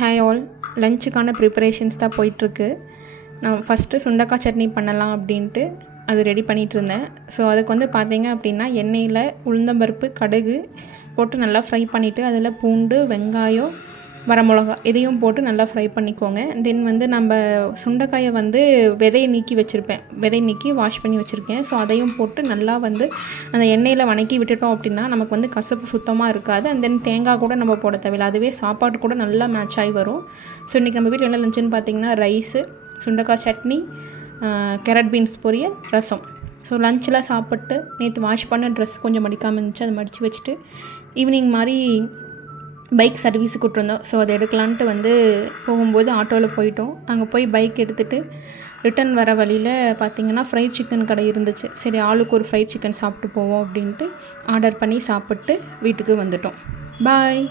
Hi all, லஞ்சுக்கான preparations தான் போயிட்டுருக்கு. நான் ஃபஸ்ட்டு சுண்டக்காய் சட்னி பண்ணலாம் அப்படின்ட்டு அது ரெடி பண்ணிகிட்டு இருந்தேன். ஸோ அதுக்கு வந்து பார்த்தீங்க அப்படின்னா எண்ணெயில் உளுந்தம்பருப்பு, கடுகு போட்டு நல்லா ஃப்ரை பண்ணிவிட்டு அதில் பூண்டு, வெங்காயம், வரமிளகா இதையும் போட்டு நல்லா ஃப்ரை பண்ணிக்கோங்க. தென் வந்து நம்ம சுண்டைக்காயை வந்து விதையை நீக்கி வச்சுருப்பேன், விதை நீக்கி வாஷ் பண்ணி வச்சுருக்கேன். ஸோ அதையும் போட்டு நல்லா வந்து அந்த எண்ணெயில் வணக்கி விட்டுட்டோம் அப்படின்னா நமக்கு வந்து கசப்பு சுத்தமாக இருக்காது. அண்ட் தென் தேங்காய் கூட நம்ம போட தேவையில்லை, அதுவே சாப்பாடு கூட நல்லா மேட்ச் ஆகி வரும். ஸோ இன்றைக்கி நம்ம வீட்டில் என்ன லஞ்சுன்னு பார்த்தீங்கன்னா ரைஸு, சுண்டைக்காய் சட்னி, கேரட் பீன்ஸ் பொரியல், ரசம். ஸோ லஞ்சில் சாப்பிட்டு நேற்று வாஷ் பண்ண ட்ரெஸ் கொஞ்சம் மடிக்காமல் இருந்துச்சு, அதை மடித்து வச்சுட்டு ஈவினிங் மாதிரி பைக் சர்வீஸுக்கு விட்ருந்தோம். ஸோ அதை எடுக்கலான்ட்டு வந்து போகும்போது ஆட்டோவில் போயிட்டோம். அங்கே போய் பைக் எடுத்துகிட்டு ரிட்டன் வர வழியில் பார்த்திங்கன்னா ஃப்ரைட் சிக்கன் கடை இருந்துச்சு. சரி ஆளுக்கு ஒரு ஃப்ரைட் சிக்கன் சாப்பிட்டு போவோம் அப்படின்ட்டு ஆர்டர் பண்ணி சாப்பிட்டு வீட்டுக்கு வந்துட்டோம். பாய்.